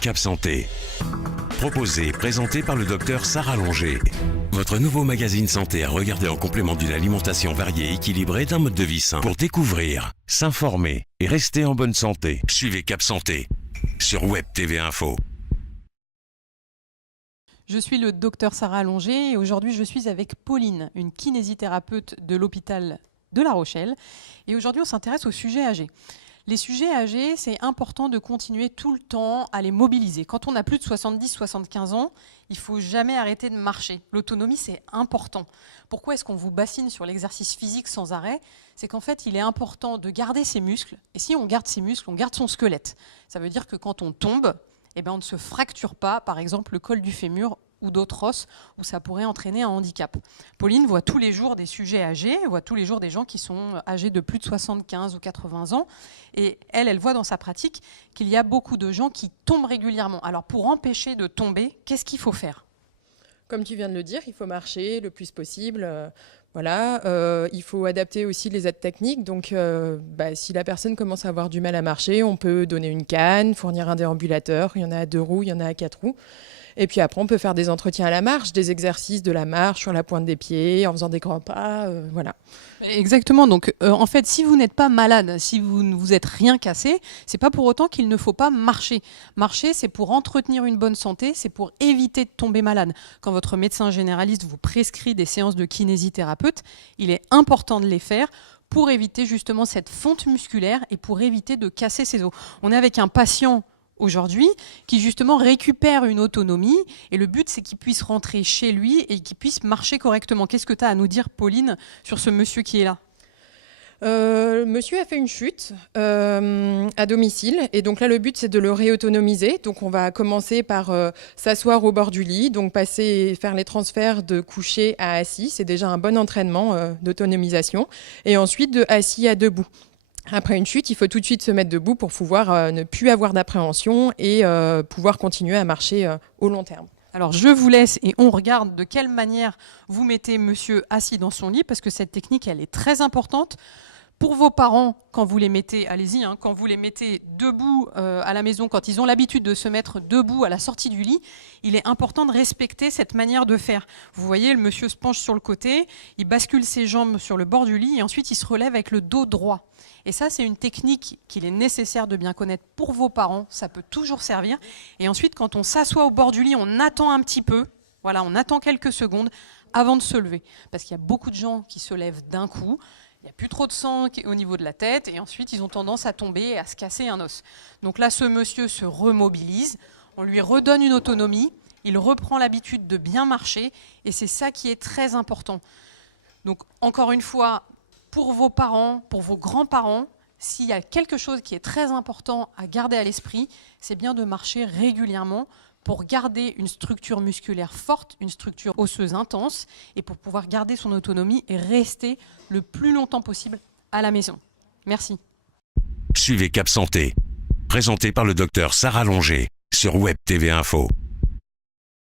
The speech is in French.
Cap Santé. Proposé et présenté par le docteur Sarah Longer. Votre nouveau magazine santé à regarder en complément d'une alimentation variée et équilibrée d'un mode de vie sain. Pour découvrir, s'informer et rester en bonne santé, suivez Cap Santé sur Web TV Info. Je suis le docteur Sarah Longer et aujourd'hui je suis avec Pauline, une kinésithérapeute de l'hôpital de La Rochelle. Et aujourd'hui on s'intéresse aux sujets âgés. Les sujets âgés, c'est important de continuer tout le temps à les mobiliser. Quand on a plus de 70-75 ans, il ne faut jamais arrêter de marcher. L'autonomie, c'est important. Pourquoi est-ce qu'on vous bassine sur l'exercice physique sans arrêt? C'est qu'en fait, il est important de garder ses muscles. Et si on garde ses muscles, on garde son squelette. Ça veut dire que quand on tombe, eh ben, on ne se fracture pas, par exemple, le col du fémur ou d'autres os où ça pourrait entraîner un handicap. Pauline voit tous les jours des sujets âgés, voit tous les jours des gens qui sont âgés de plus de 75 ou 80 ans. Et elle voit dans sa pratique qu'il y a beaucoup de gens qui tombent régulièrement. Alors pour empêcher de tomber, qu'est-ce qu'il faut faire? Comme tu viens de le dire, il faut marcher le plus possible. Voilà, il faut adapter aussi les aides techniques. Donc, si la personne commence à avoir du mal à marcher, on peut donner une canne, fournir un déambulateur. Il y en a à 2 roues, il y en a à 4 roues. Et puis après, on peut faire des entretiens à la marche, des exercices de la marche sur la pointe des pieds, en faisant des grands pas, voilà. Exactement. Donc, en fait, si vous n'êtes pas malade, si vous ne vous êtes rien cassé, c'est pas pour autant qu'il ne faut pas marcher. Marcher, c'est pour entretenir une bonne santé, c'est pour éviter de tomber malade. Quand votre médecin généraliste vous prescrit des séances de kinésithérapeute, il est important de les faire pour éviter justement cette fonte musculaire et pour éviter de casser ses os. On est avec un patient aujourd'hui, qui justement récupère une autonomie et le but c'est qu'il puisse rentrer chez lui et qu'il puisse marcher correctement. Qu'est-ce que tu as à nous dire, Pauline, sur ce monsieur qui est là? Monsieur a fait une chute à domicile et donc là le but c'est de le réautonomiser. Donc on va commencer par s'asseoir au bord du lit, donc faire les transferts de coucher à assis, c'est déjà un bon entraînement d'autonomisation, et ensuite de assis à debout. Après une chute, il faut tout de suite se mettre debout pour pouvoir ne plus avoir d'appréhension et pouvoir continuer à marcher au long terme. Alors je vous laisse et on regarde de quelle manière vous mettez monsieur assis dans son lit, parce que cette technique elle est très importante. Pour vos parents, quand vous les mettez, allez-y, quand vous les mettez debout à la maison, quand ils ont l'habitude de se mettre debout à la sortie du lit, il est important de respecter cette manière de faire. Vous voyez, le monsieur se penche sur le côté, il bascule ses jambes sur le bord du lit et ensuite il se relève avec le dos droit. Et ça, c'est une technique qu'il est nécessaire de bien connaître pour vos parents, ça peut toujours servir. Et ensuite, quand on s'assoit au bord du lit, on attend un petit peu, voilà, on attend quelques secondes avant de se lever. Parce qu'il y a beaucoup de gens qui se lèvent d'un coup, il n'y a plus trop de sang au niveau de la tête et ensuite ils ont tendance à tomber et à se casser un os. Donc là, ce monsieur se remobilise, on lui redonne une autonomie, il reprend l'habitude de bien marcher et c'est ça qui est très important. Donc encore une fois, pour vos parents, pour vos grands-parents, s'il y a quelque chose qui est très important à garder à l'esprit, c'est bien de marcher régulièrement pour garder une structure musculaire forte, une structure osseuse intense, et pour pouvoir garder son autonomie et rester le plus longtemps possible à la maison. Merci. Suivez Cap Santé, présenté par le docteur Sarah Longer sur Web TV Info.